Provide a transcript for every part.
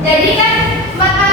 Jadi kan mata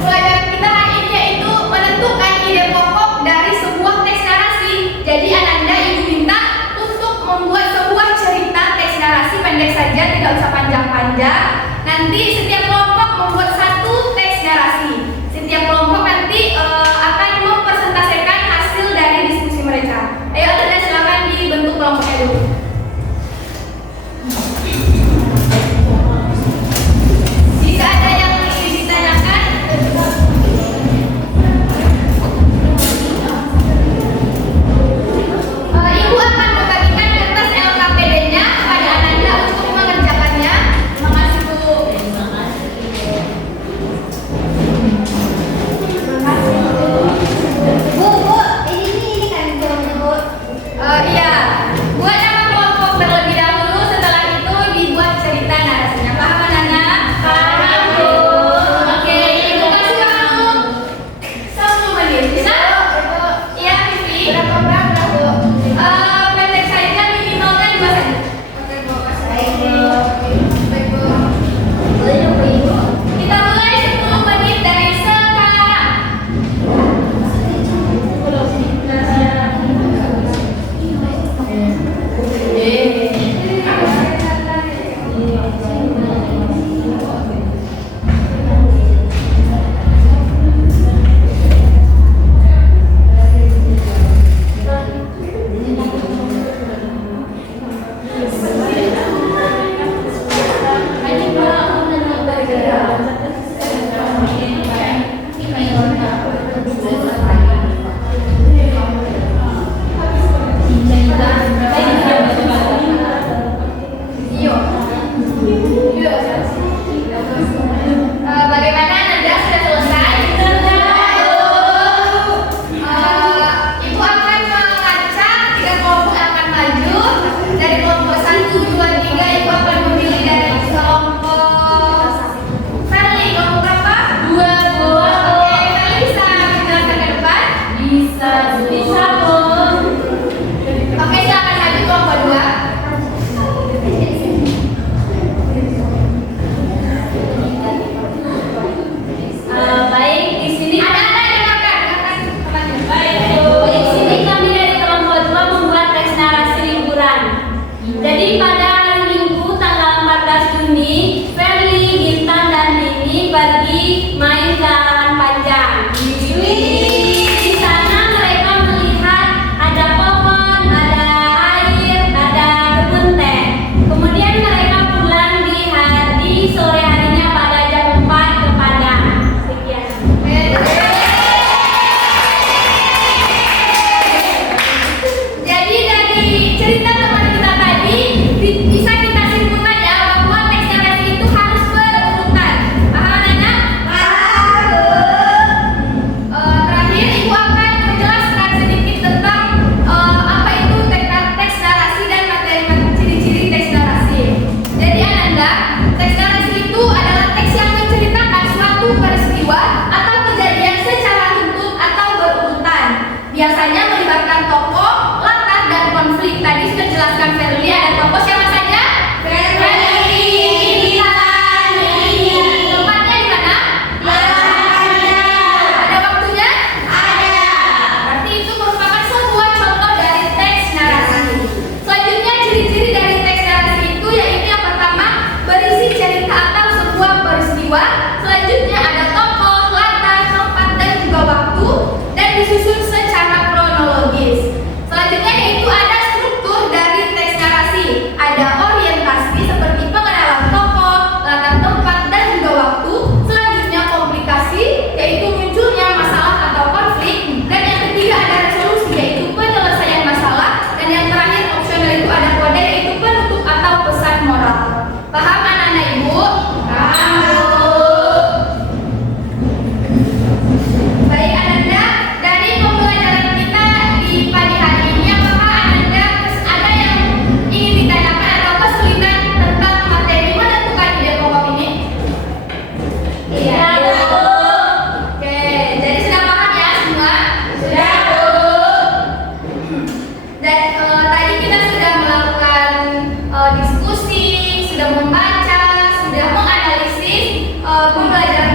pelajaran kita hari ini yaitu menentukan ide pokok dari sebuah teks narasi. Jadi Ananda ibu minta untuk membuat sebuah cerita teks narasi pendek saja, tidak usah panjang-panjang. Nanti setiap kelompok membuat satu teks narasi. Setiap kelompok nanti akan mempresentasikan hasil dari diskusi mereka. Ayo Ananda silakan dibentuk kelompoknya dulu. Jika ada yang ingin ditanyakan, Ibu akan membagikan kertas LKPD-nya kepada Ananda untuk mengerjakannya. Terima kasih Bu. Bu, ini kan belum Bu. Iya, buat nama kelompok terlebih dahulu, setelah itu dibuat cerita narasinya. Paham Ananda? Paham Bu. Oke, Ibu kasih waktu 10 menit. Bisa? Iya, Vivi. Berapa Bu? Pendek saja, minimalnya 2 saja. Oke Bu, kasih. Baik Bu. Kita mulai 10 menit dari sekarang. Bagaimana Nanda sudah selesai? Ibu akan mengacak 3 kelompok yang akan maju. Dari kelompok 1, 2, 3 Ibu akan memilih dari kelompok Feli. Kelompok berapa? 2 Bu. Oke, Feli bisa menjelaskan ke depan? Bisa Bu. Oke, silakan maju kelompok 2. Baik, di sini Baik Bu, di sini kami dari kelompok 2 membuat teks narasi liburan. Jadi pada hari Minggu tanggal 14 Juni, Ferli, Gintan, dan Nini pergi main ke halaman panjang. Di sana mereka melihat ada pohon, ada air, ada kebun teh. Kemudian mereka pulang di sore harinya pada jam 4 ke Padang. Sekian. Jadi dari cerita teman kita tadi bisa kita simpulkan ya bahwa teks narasi itu harus berurutan. Paham Nana? Paham. Terakhir pembelajaran